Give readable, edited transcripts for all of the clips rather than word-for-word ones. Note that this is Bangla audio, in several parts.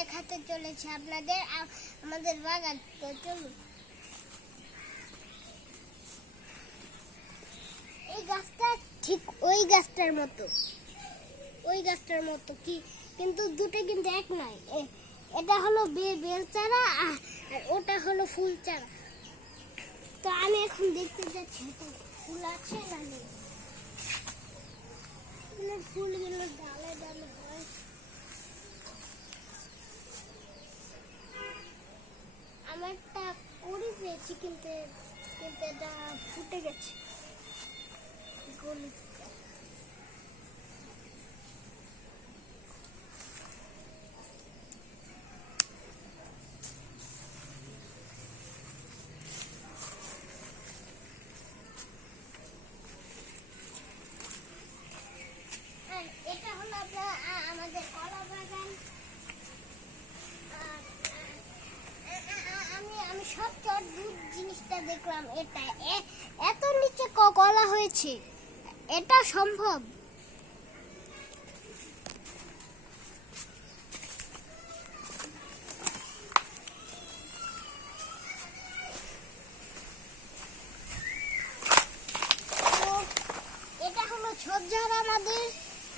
দেখাতে চলেছি আপনাদের আমাদের বাগান। তো চলুন। এই গাছটা ঠিক ওই গাছটার মতো কি, কিন্তু দুটো কিন্তু এক নয়। এটা হলো বেল চারা আর ওটা হলো ফুল চারা। তো আমি এখন দেখতে যাচ্ছি ফুল আছে না নেই। ফুলগুলো ডালে ডালে হয়। আমার একটা কড়ি পেয়েছি, কিন্তু এটা ফুটে গেছে গলিতে। এটা হলো আমাদের কলা বাগান। আমি সবচেয়ে অদ্ভুত জিনিসটা দেখলাম, এটা এত নিচে কলা হয়েছে, এটা সম্ভব? এটা হলো ঝোপঝাড় আমাদের,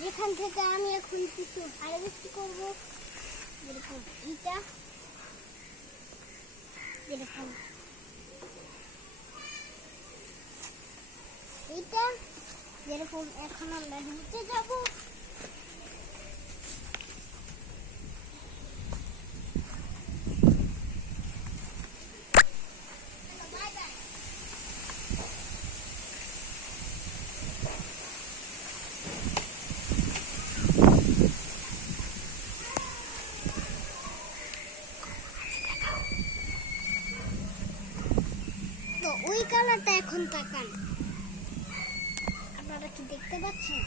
যেখান থেকে আমি এখন কিছু হারভেস্ট করবো। যেরকম এটা, যেরকম এইটা, যেরকম এখন আমরা ঢুকতে যাবো। তো ওই কালারটা এখন তাকান, আপনারা কি দেখতে পাচ্ছেন?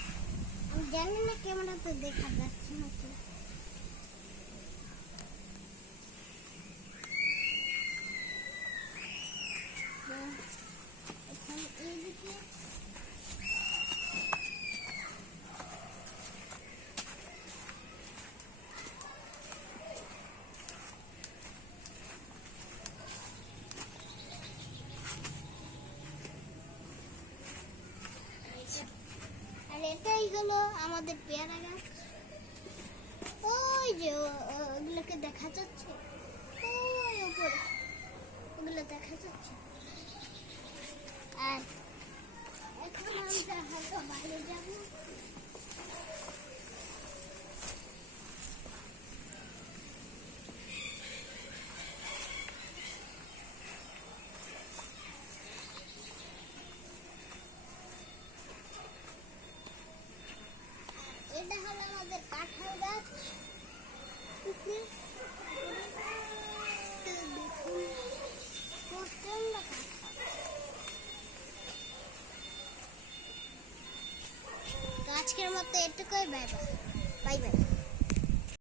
আমি জানি না ক্যামেরাতে দেখা যাচ্ছে নাকি। এখন এইদিকে আর এটাই হলো আমাদের পেয়ারা গাছ। ওই যে ওগুলোকে দেখা যাচ্ছে, ওই উপরে ওগুলো দেখা যাচ্ছে। আর এখন আমরা হয়তো বাইরে যাব। এটা হলো আমাদের কাঁঠাল গাছ। আজকের মতো এটুকুই। Bye bye.